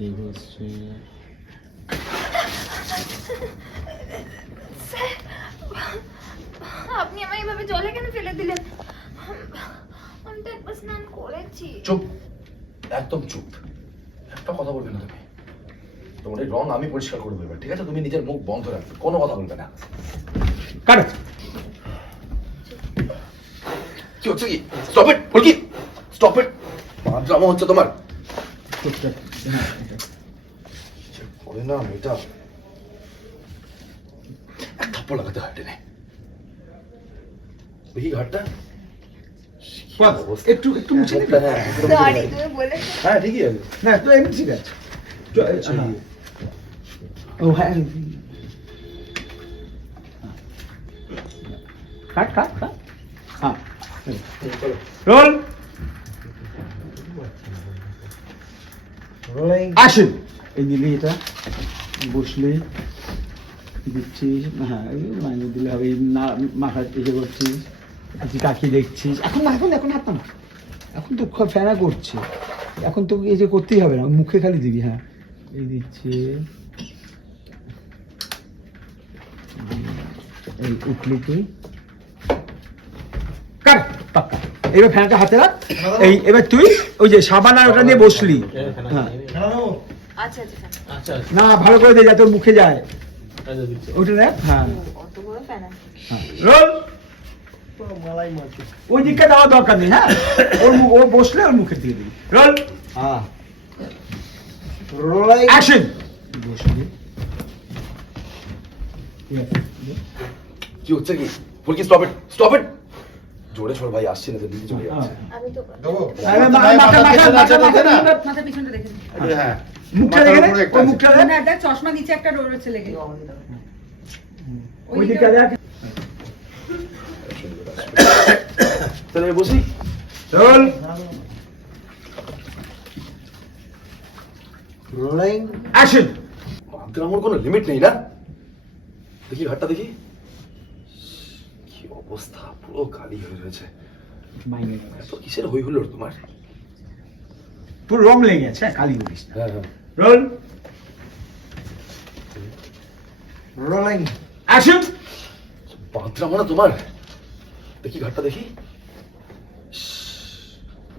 দিয়ে ঘষছে। আপনি আমায় এভাবে জলে কেন ফেলে দিলেন? আমি তো একবার স্নান করেছি। চুপ, একদম চুপ। একটা কথা বলবে না তুমি। তোমার এই রং আমি পরিষ্কার করে দেবো, ঠিক আছে? তুমি নিজের মুখ বন্ধ রাখবে, কোনো কথা বলবে না। কাট। কি হচ্ছে কি? Stop it, Phulki stop it. Drama হচ্ছে তোমার। করে না মেয়েটা, এক থাপ্পড় লাগাতে হয় টেনে। দেখি ঘাটটা একটু একটু মুছে দিবি? সরি, তুমি বলেছো। হ্যাঁ ঠিকই আছে। না তো এমনি ঠিক আছে। ও হ্যাঁ, কাট কাট কাট। হ্যাঁ রোল আসুন। এই নিলি, এটা বসলে দিচ্ছিস। হ্যাঁ মাইনে দিলে হবে। না মাথা এসে করছিস, কাকি দেখছিস। এখন না, এখন এখন হাত না, এখন তো ফেনা করছে। এখন তো এই যে করতেই হবে না, মুখে খালি দিবি। হ্যাঁ এই দিচ্ছে, এই উঠলি তুই। কাট পাক্কা। এবার ফ্যানটা হাতে রাখ। এই এবার তুই ওই যে সাবান আর ওটা নিয়ে বসলি। হ্যাঁ আচ্ছা আচ্ছা আচ্ছা না, ভালো করে দে যাতে মুখে যায়। ওটা দেখ। হ্যাঁ অত বড় ফ্যান। রোল। ওই দিকটা দেওয়ার দরকার নেই। হ্যাঁ ও বসলে ওর মুখের দিকে দিবি। রোল। হ্যাঁ রোল অ্যাকশন। বসলি। কি হচ্ছে কি? ফুলকি স্টপ ইট, স্টপ ইট। জোরে ছোড় ভাই, আসছে না তো দিদি চলে যাচ্ছে। আমি তো মাথা পিছনটা দেখে হ্যাঁ মুখটা দেখে নে, ওই মুখটা দেখ। না একটা চশমা নিচে একটা রয়েছে লেগে ওই দিকটা দেখ। তাহলে আমি বসি। রোল। Rolling action. আমার কোনো লিমিট নেই না? দেখি ঘাটটা দেখি, কি অবস্থা, পুরো খালি হয়ে রয়েছে। মাইনে এত কিসের হই হুল্লোড় তোমার? পুরো রং লেগে গেছে। হ্যাঁ কালি বলিস না। হ্যাঁ হ্যাঁ রোল। Rolling action. বাঁধরা মানে তোমার। দেখি ঘাটটা দেখি,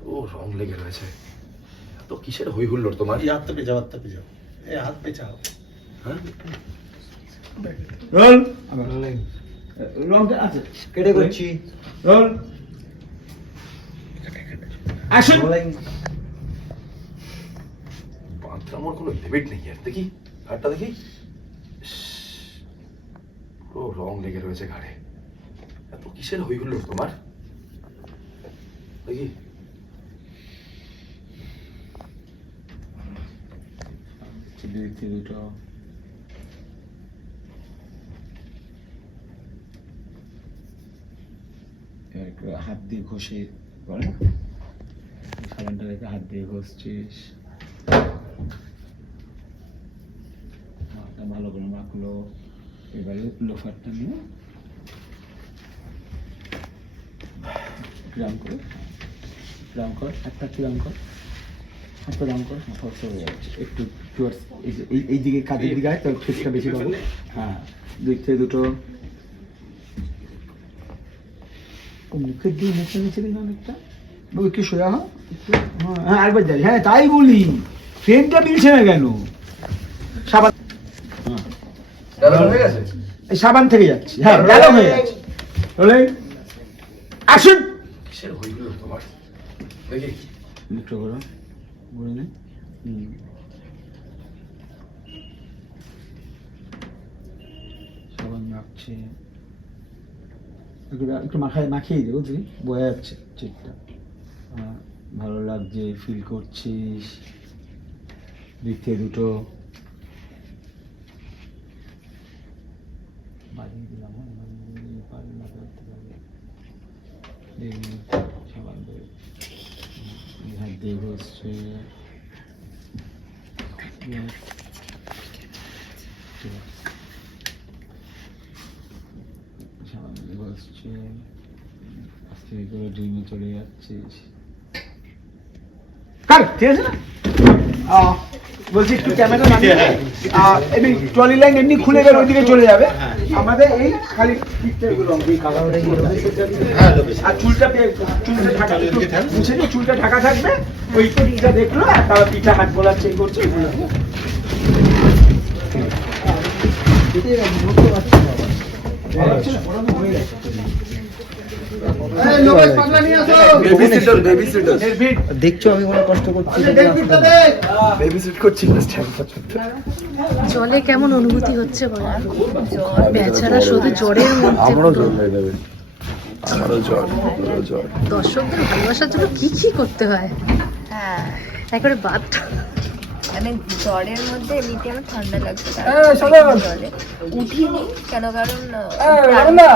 ও রং লেগে রয়েছে। এত কিসের হই হুল্লোড় তোমার? এই হাতটা পেঁচাও, হাতটা পেঁচাও, এই হাত পেঁচাও। হ্যাঁ রোল। রোলিং রংটা আছে কেটে করছি। রোল। অ্যাকশন। রোলিং বাঁধরা আমার কোনো লিমিট নেই আর। দেখি ঘাটটা দেখি, পুরো রং লেগে রয়েছে ঘাড়ে। এত কিসের হই হুল্লোড় তোমার? দেখি দুটো হাত দিয়ে ঘষে করে সাবানটা রেখে হাত দিয়ে ঘষছিস। ভালো করে মাখলো। এবারে লোফারটা নিয়ে গ্রাম করে, গ্রাম কর, একটা গ্রাম কর, একটা গ্রাম কর। ফর্স হয়ে যাচ্ছে একটু টুয়ার্ডস এই দিকে, কাজের দিকে আয়, তোর ফেসটা বেশি পাবো। হ্যাঁ দুই থেকে দুটো মুখের দিয়ে মুখে নিচে দিন অনেকটা। একটু সোজা হয়। হ্যাঁ আরেকবার যাই। হ্যাঁ তাই বলি, ফ্রেমটা মিলছে না কেন? সাবান। হয়ে গেছে। এই সাবান থেকে যাচ্ছে। হ্যাঁ গেল হয়ে যাচ্ছে। Rolling action. কিসের হই হুল্লোড় তোমার? দেখি মুখটা করো, বলে নে। সাবান মাখছে, একটু মাখিয়ে দেবো। তুই বোঝা যাচ্ছে চিটটা। ভালো লাগছে, ফিল করছিস। দিক থেকে দুটো বাজিয়ে দিলাম। সাবান দিয়ে হাত দিয়ে ঘষছে। সাবান দিয়ে ঘষছে। আস্তে করে ড্রিমে চলে যাচ্ছিস। ঠিক আছে না? বলছি একটু ক্যামেরা নামিয়ে এমনি ট্রলি লাইন এমনি খুলে গেলে ওইদিকে চলে যাবে। আমাদের এই খালি পিঠটা এগুলো এই কালারটা আর চুলটা ঢাকা মুছে দিয়ে চুলটা ঢাকা থাকবে। ওই পিঠটা দেখলো আর তারপর পিঠা হাত বলার চেক করছে ওইগুলো। দেখছো আমি কোনো কষ্ট করছি জলে কেমন অনুভূতি হচ্ছে বলো? বেচারা শুধু জ্বরের মধ্যে দর্শকদের ভালোবাসার জন্য কি কি করতে হয়, হ্যাঁ একবারে বাদ। মানে জ্বরের মধ্যে এমনিতে আমার ঠান্ডা লাগছে জলে উঠিনি কেন কারণ ঠান্ডা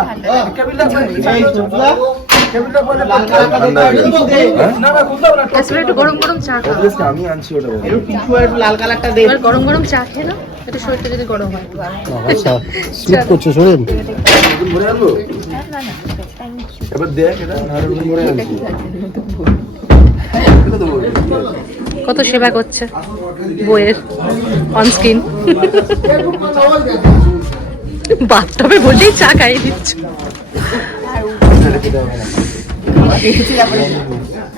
আসলে একটু গরম গরম চা খাও, আমি আনছি ওটা লাল কালারটা দে। এবার গরম গরম চা খেয়ে নাও, একটু শরীরটা যদি গরম হয়। স্লিপ করছো শোনেন। ভরে আনবো না থ্যাংক ইউ এবার দেখ এটা ভরে আনছি কত সেবা করছে বইয়ের অনস্ক্রিন। বাথটবে বললেই চা খাইয়ে দিচ্ছ।